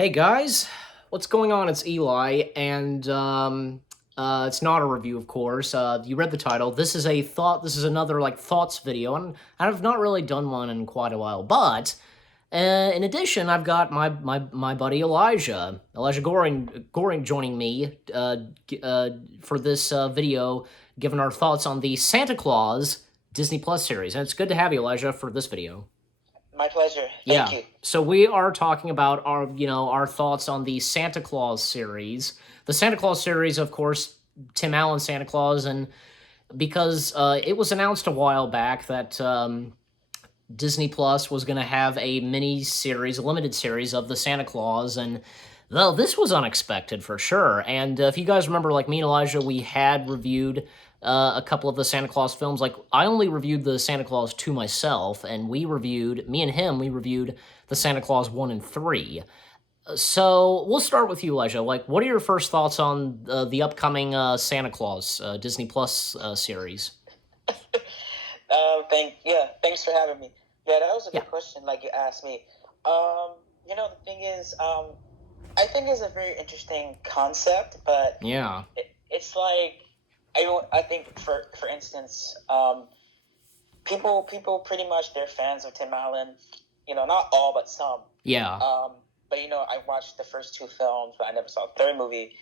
Hey guys, what's going on? It's Eli, and it's not a review, of course. You read the title. This is a thought. This is another like thoughts video, and I've not really done one in quite a while. But in addition, I've got my buddy Elijah Goring joining me for this video, giving our thoughts on the Santa Claus Disney Plus series. And it's good to have you, Elijah, for this video. My pleasure. Thank Yeah. you. So we are talking about our thoughts on the Santa Claus series. The Santa Claus series, of course, Tim Allen Santa Claus, and because it was announced a while back that Disney Plus was going to have a mini series, a limited series of the Santa Claus, and though this was unexpected for sure. And if you guys remember, like me and Elijah, we had reviewed a couple of the Santa Claus films. Like I only reviewed the Santa Claus 2 myself, and me and him, we reviewed the Santa Claus 1 and 3. So we'll start with you, Elijah. Like, what are your first thoughts on the upcoming Santa Claus Disney Plus series? Thanks for having me. Yeah, that was a Yeah, good question. Like you asked me. The thing is, I think it's a very interesting concept, but yeah, it's like I think for instance, people pretty much they're fans of Tim Allen. Not all, but some. yeah. But I watched the first two films, but I never saw the third movie.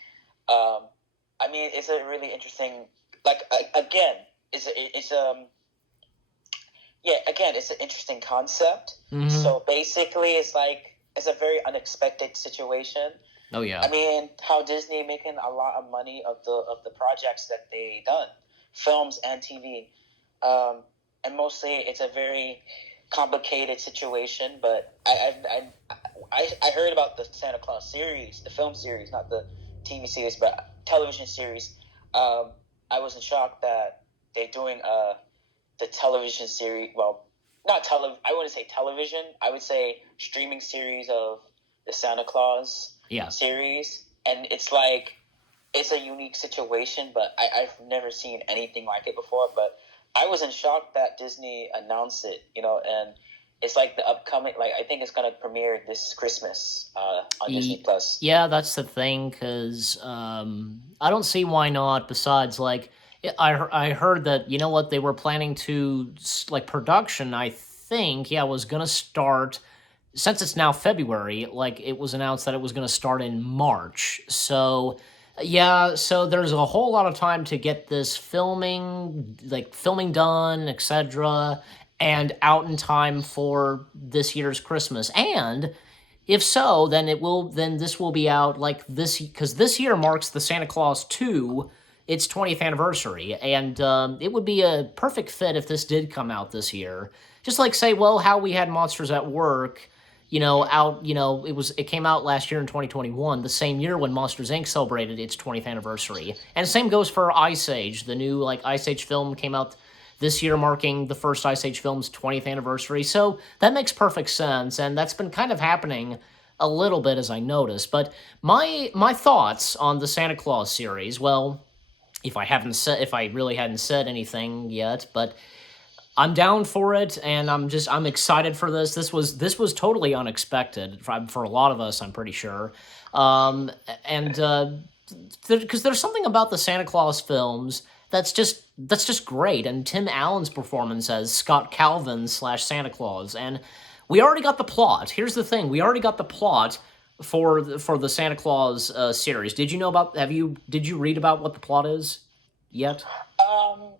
I mean, it's a really interesting. Like again, it's yeah, again, it's an interesting concept. Mm-hmm. So basically, it's a very unexpected situation. Oh yeah. I mean, how Disney making a lot of money of the projects that they done, films and TV, and mostly it's a very complicated situation. But I heard about the Santa Claus series, the film series, not the TV series, but television series. I was in shock that they're doing the television series. Well, not I wouldn't say television. I would say streaming series of the Santa Claus Yeah. series, and it's a unique situation. But I've never seen anything like it before. But I was in shock that Disney announced it. And it's like the upcoming. Like I think it's gonna premiere this Christmas on Disney Plus. Yeah, that's the thing, because I don't see why not. Besides, like, I heard that, you know what, they were planning to, like, production, I think, yeah, was going to start, since it's now February, like, it was announced that it was going to start in March. So, yeah, so there's a whole lot of time to get this filming done, etc., and out in time for this year's Christmas. And if so, then this will be out like this, because this year marks the Santa Claus 2 its 20th anniversary, and it would be a perfect fit if this did come out this year. Just like say, well, how we had Monsters at Work, out, it came out last year in 2021, the same year when Monsters Inc. celebrated its 20th anniversary. And the same goes for Ice Age. The new like Ice Age film came out this year, marking the first Ice Age film's 20th anniversary. So that makes perfect sense, and that's been kind of happening a little bit as I noticed. But my thoughts on the Santa Claus series, well, if I really hadn't said anything yet, but I'm down for it, and I'm excited for this. This was totally unexpected for a lot of us, I'm pretty sure. Um, and because there's something about the Santa Claus films that's just great, and Tim Allen's performance as Scott Calvin slash Santa Claus, and we already got the plot. Here's the thing: we already got the plot for the Santa Claus series. Did you know about? Did you read about what the plot is yet? Um,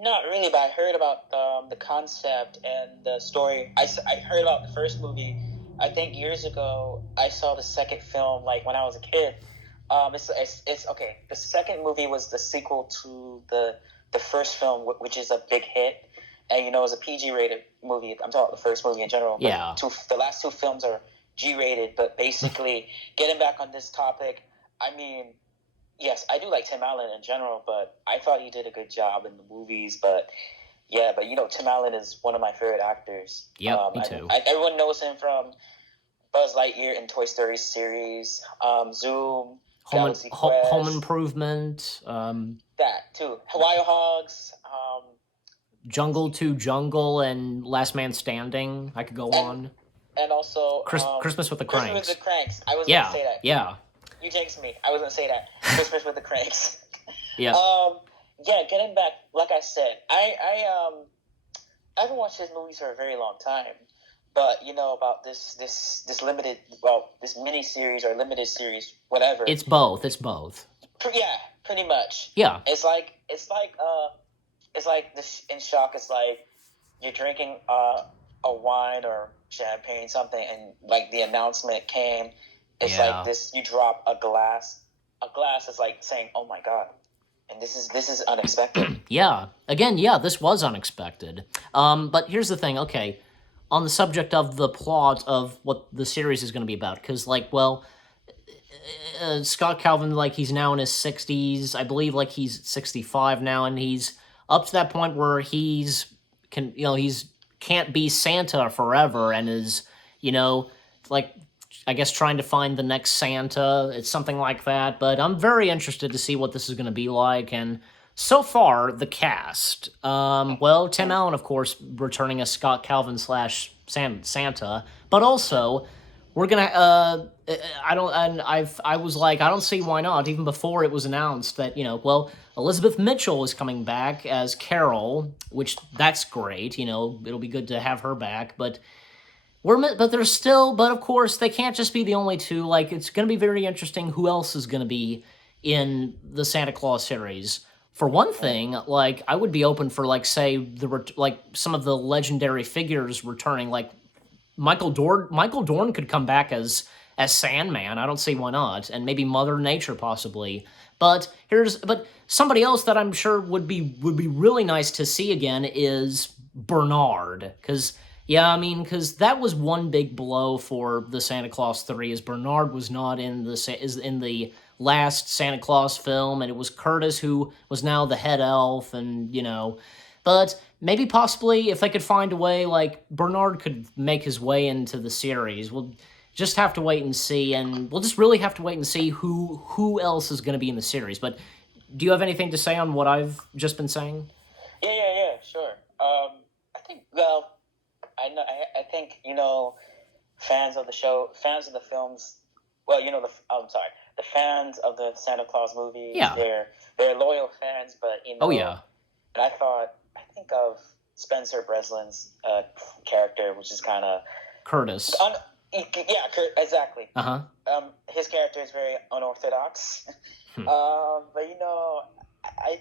Not really, but I heard about the concept and the story. I heard about the first movie. I think years ago, I saw the second film, like when I was a kid. It's okay. The second movie was the sequel to the first film, which is a big hit, and it was a PG rated movie. I'm talking about the first movie in general, but Yeah. the last two films are G rated. But basically, getting back on this topic, I mean, yes, I do like Tim Allen in general, but I thought he did a good job in the movies. But yeah, but Tim Allen is one of my favorite actors. Yep. Me too. Everyone knows him from Buzz Lightyear in Toy Story series, Zoom, Galaxy Home Quest, Improvement. that too, Hawaii Hogs, Jungle to Jungle and Last Man Standing. I could go and on. and also Christmas with the Christmas with the Cranks. Cranks. I was gonna Yeah, say that. yeah, You jinxed me. I was gonna say that. Christmas with the Cranks. yeah. um, yeah, getting back, like I said, I haven't watched his movies for a very long time. But you know about this limited, well, this mini series or limited series, whatever. It's both. It's both. Yeah, pretty much. Yeah. It's like this in shock. It's like you're drinking a wine or champagne, something, and like the announcement came. It's like Yeah. this: you drop a glass. A glass is like saying, "Oh my god," and this is unexpected. Yeah. Again, yeah, this was unexpected. But here's the thing. Okay, on the subject of the plot of what the series is going to be about, because like, well, Scott Calvin, like he's now in his 60s. I believe like he's 65 now, and he's up to that point where he's can't be Santa forever, and is you know like I guess trying to find the next Santa. It's something like that. But I'm very interested to see what this is going to be like. And so far, the cast. Well, Tim Allen, of course, returning as Scott Calvin slash Santa, but also we're gonna. I don't. And I was like, I don't see why not. Even before it was announced that well, Elizabeth Mitchell is coming back as Carol, which that's great. It'll be good to have her back, but. But there's still, but of course, they can't just be the only two. Like, it's going to be very interesting who else is going to be in the Santa Claus series. For one thing, like, I would be open for, like, say, like, some of the legendary figures returning. Like, Michael Dorn could come back as Sandman. I don't see why not, and maybe Mother Nature possibly. But somebody else that I'm sure would be really nice to see again is Bernard, because that was one big blow for the Santa Claus 3, is Bernard was not in the last Santa Claus film, and it was Curtis who was now the head elf, and. But maybe possibly if they could find a way, like Bernard could make his way into the series. We'll just have to wait and see, and we'll just really have to wait and see who else is going to be in the series. But do you have anything to say on what I've just been saying? Yeah, sure. I think, well, I know. I think fans of the show, fans of the films. Well, I'm sorry, the fans of the Santa Claus movies. Yeah. They're loyal fans, but Oh yeah. And I think of Spencer Breslin's character, which is kind of Curtis. Yeah, exactly. His character is very unorthodox. But I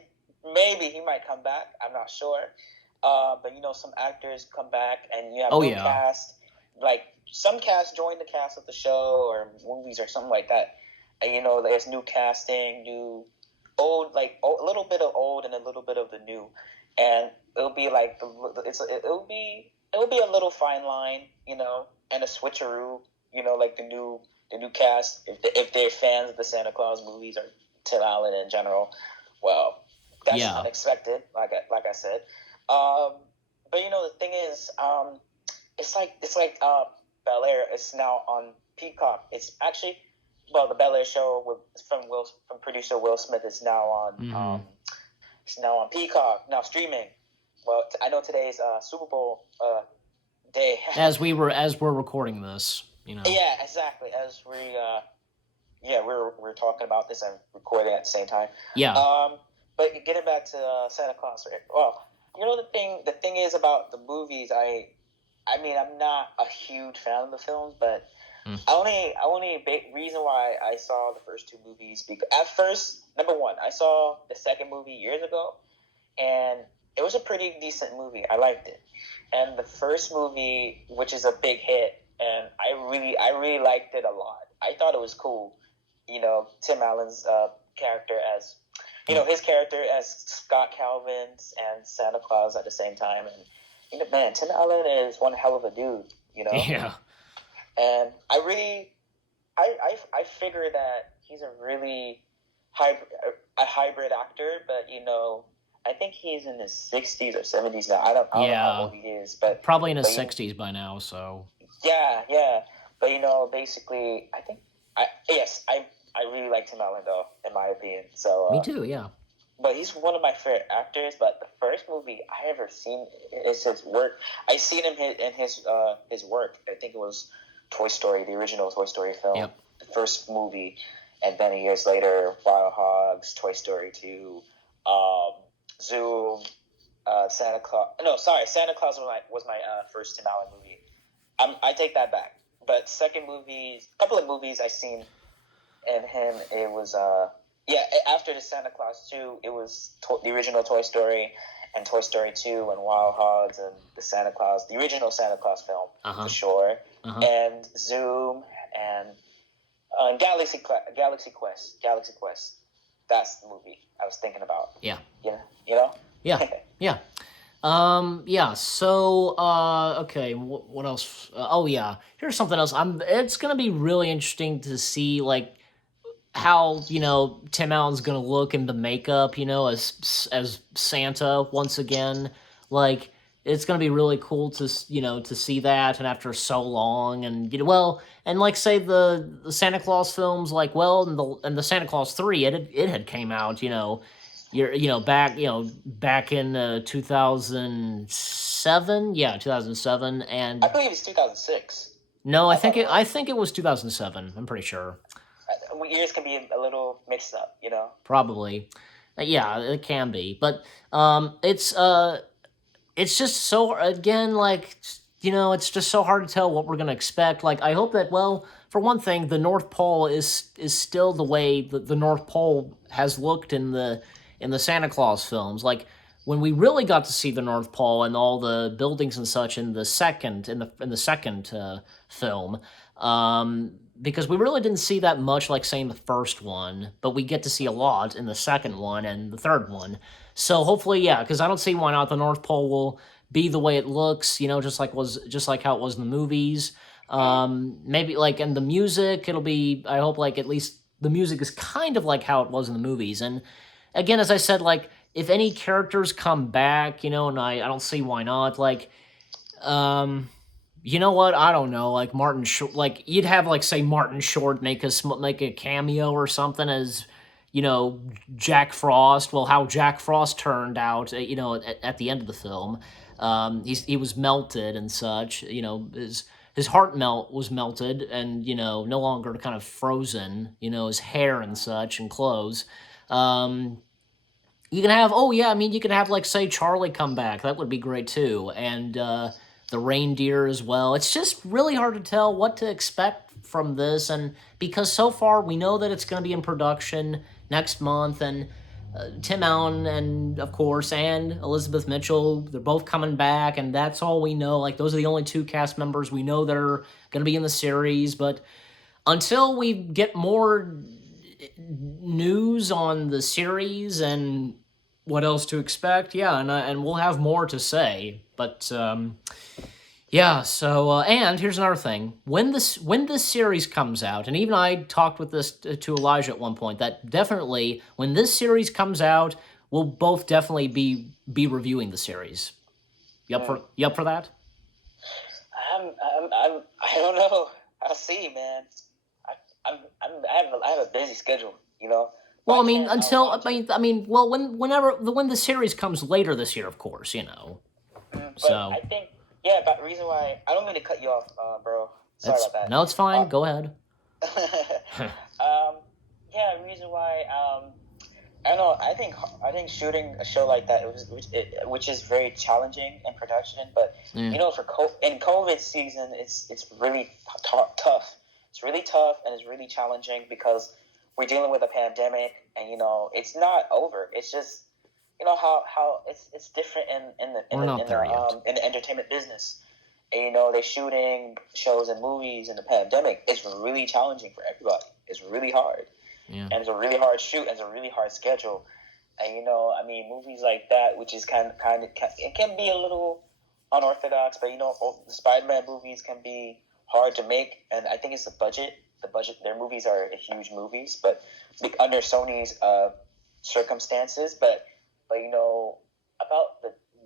maybe he might come back. I'm not sure. But some actors come back, and you have new cast. Like some cast join the cast of the show or movies or something like that. And, there's new casting, new old, like a little bit of old and a little bit of the new, and it'll be like it'll be a little fine line, and a switcheroo, like the new cast, if they're fans of the Santa Claus movies or Tim Allen in general. Well, that's unexpected, like I said. But the thing is, it's like Bel Air. It's now on Peacock. It's actually, well, the Bel Air show from producer Will Smith is now on it's now on Peacock, now streaming. Well, I know today's Super Bowl day. as we're recording this. Yeah, exactly. As we're talking about this and recording at the same time. Yeah. But getting back to Santa Claus, well, the thing is about the movies. I mean, I'm not a huge fan of the films, but only big reason why I saw the first two movies, because at first, number one, I saw the second movie years ago, and it was a pretty decent movie. I liked it, and the first movie, which is a big hit, and I really liked it a lot. I thought it was cool. Tim Allen's character as, his character as Scott Calvin and Santa Claus at the same time, and man, Tim Allen is one hell of a dude. Yeah. And I figure that he's a really hybrid actor, but I think he's in his 60s or 70s now. I don't know how old he is, but probably in his 60s by now. So yeah. But basically, I think I really like Tim Allen though, in my opinion. So me too. Yeah. But he's one of my favorite actors. But the first movie I ever seen is his work. I seen him in his work. I think it was Toy Story, the original Toy Story film, Yep. the first movie, and then years later, Wild Hogs, Toy Story 2, um, Zoom, Santa Claus. No, sorry, Santa Claus was my first Tim Allen movie. I take that back. But second movies, a couple of movies I seen and him, it was after the Santa Claus 2, it was the original Toy Story and Toy Story 2 and Wild Hogs and the original Santa Claus film for sure, and Zoom and Galaxy Quest. That's the movie I was thinking about. Yeah. Yeah, you know. Yeah. Yeah. Yeah, so, okay, what else? Oh, yeah, here's something else. It's gonna be really interesting to see, like, how, Tim Allen's gonna look in the makeup, as Santa once again. Like, it's gonna be really cool to see that, and after so long, and, and, like, say the Santa Claus films, like, well, and the Santa Claus 3, it had came out, back in 2007. Yeah, 2007. And I believe it's 2006. no, I think it was 2007. I'm pretty sure. Years can be a little mixed up, Probably. Yeah, it can be. But it's just so, again, like, it's just so hard to tell what we're going to expect. Like, I hope that, well, for one thing, the North Pole is still the way the North Pole has looked in the Santa Claus films. Like, when we really got to see the North Pole and all the buildings and such in the second film, because we really didn't see that much, like, say, in the first one, but we get to see a lot in the second one and the third one. So hopefully, yeah, because I don't see why not the North Pole will be the way it looks, just like how it was in the movies. Maybe, like, in the music, it'll be. I hope, like, at least the music is kind of like how it was in the movies. And again, as I said, like, if any characters come back, and I don't see why not. Like, you know what? I don't know. Like, Martin Short, like, you'd have, like, say, Martin Short make a cameo or something as, Jack Frost. Well, how Jack Frost turned out, at the end of the film, he was melted and such. His heart was melted, and, no longer kind of frozen. His hair and such and clothes. You can have, oh yeah, I mean, you can have, like, say, Charlie come back. That would be great too, and the reindeer as well. It's just really hard to tell what to expect from this, and because so far we know that it's going to be in production next month, and Tim Allen and, of course, and Elizabeth Mitchell, they're both coming back, and that's all we know. Like, those are the only two cast members we know that are going to be in the series, but until we get more news on the series and what else to expect, yeah, and we'll have more to say. But yeah, so and here's another thing: when this series comes out, and even I talked with this to Elijah at one point, that definitely when this series comes out, we'll both definitely be reviewing the series. You up for that? I don't know. I'll see, man. I have a busy schedule, Well, Why I mean, can't I until watch it? well, when the series comes later this year, of course. But So I think, yeah, but the reason why I don't mean to cut you off, bro. Sorry it's about that. no, it's fine. Go ahead. Yeah, the reason why I don't know. I think shooting a show like that, which is very challenging in production. But in COVID season, it's really tough. It's really tough and it's really challenging because we're dealing with a pandemic, and it's not over. It's just how it's different We're not there yet. in the entertainment business. And, they're shooting shows and movies in the pandemic. It's really challenging for everybody. It's really hard. Yeah. And it's a really hard shoot, and it's a really hard schedule. And I mean, movies like that, which is kind of it can be a little unorthodox, but the Spider-Man movies can be hard to make, and I think it's the budget. Their movies are huge movies, but under Sony's circumstances. But about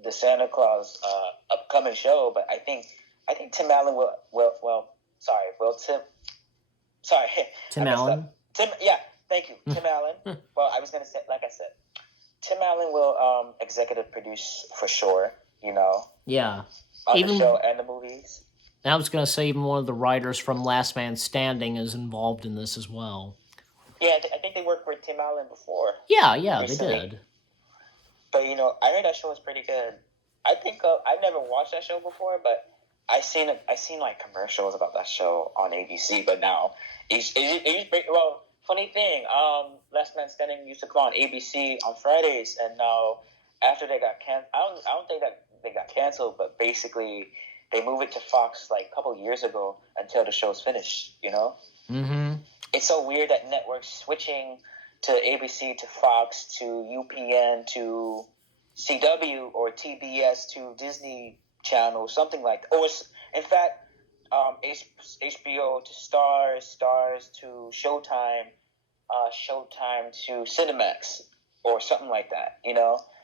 the Santa Claus upcoming show, but I think Tim Allen sorry, Tim I messed Allen. up. Yeah, thank you, Tim Allen. Well, I was gonna say, like I said, Tim Allen will executive produce for sure. Yeah. On Even the show and the movies. And I was going to say even one of the writers from Last Man Standing is involved in this as well. Yeah, I think they worked with Tim Allen before. Yeah, they recently. did. But I heard that show was pretty good. I think I've never watched that show before, but I seen like commercials about that show on ABC. But now well, funny thing, Last Man Standing used to come on ABC on Fridays, and now after they got I don't think that they got canceled, but basically they moved it to Fox like a couple years ago until the show's finished. Mm-hmm. It's so weird that networks switching to ABC to Fox to UPN to CW or TBS to Disney Channel, something like that. Or in fact, HBO to Stars, Stars to Showtime, Showtime to Cinemax, or something like that.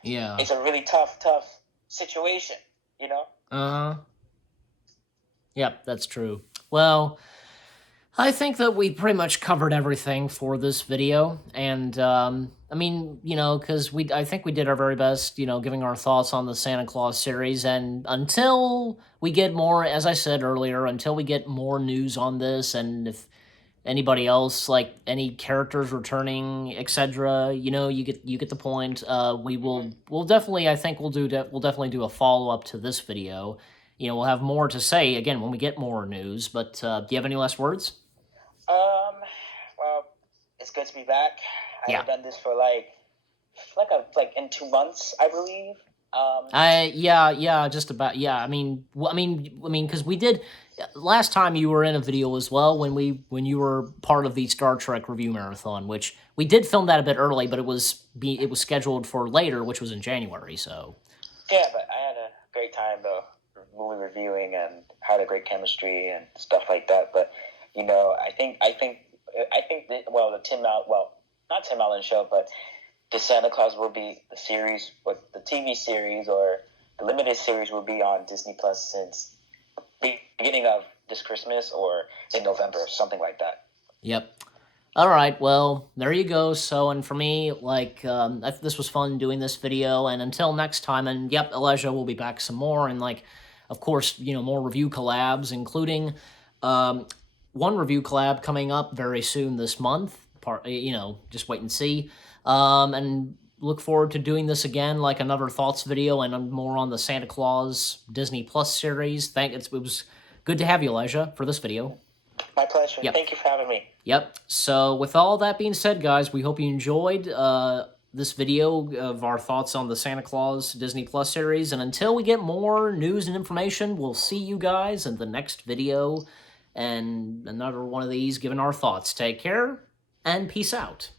Yeah. It's a really tough situation. Uh-huh. Yep, that's true. Well, I think that we pretty much covered everything for this video, and I mean, because I think we did our very best, giving our thoughts on the Santa Claus series. And until we get more, as I said earlier, until we get more news on this, and if anybody else, like any characters returning, etc., you get the point. We'll definitely, I think we'll definitely do a follow up to this video. We'll have more to say again when we get more news. But do you have any last words? Well, it's good to be back. I Yeah. haven't done this for like in 2 months, I believe. Yeah, just about. Yeah, because we did last time you were in a video as well when you were part of the Star Trek review marathon, which we did film that a bit early, but it was scheduled for later, which was in January. So Yeah, but I had a great time though, movie reviewing and had a great chemistry and stuff like that. But I think that, well, not Tim Allen show, but the Santa Claus will be the series, or the TV series, or the limited series will be on Disney Plus since the beginning of this Christmas or in November, something like that. yep. All right, well, there you go. So, and for me, this was fun doing this video. And until next time, and yep, Elijah will be back some more. And, of course, more review collabs, including um, one review collab coming up very soon this month. Just wait and see. And look forward to doing this again, like another thoughts video and more on the Santa Claus Disney Plus series. It was good to have you, Elijah, for this video. My pleasure. Yep. Thank you for having me. Yep. So with all that being said, guys, we hope you enjoyed this video of our thoughts on the Santa Claus Disney Plus series. And until we get more news and information, we'll see you guys in the next video and another one of these giving our thoughts. Take care and peace out.